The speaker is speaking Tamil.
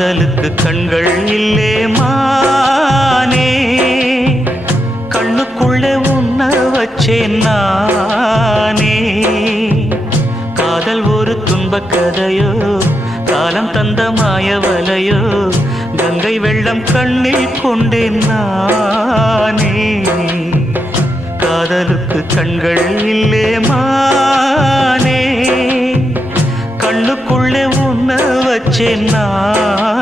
காதலுக்கு கண்கள் இல்லே மானே, கண்ணுக்குள்ளே உன்ன வச்சேன் நானே. காதல் ஒரு துன்பக் கதையோ, காலம் தந்த மாயவலையோ, கங்கை வெள்ளம் கண்ணில் கொண்டேன் நானே. காதலுக்கு கண்கள் இல்லே மானே, கண்ணுக்குள்ளே உன்ன வச்சேன் நான்.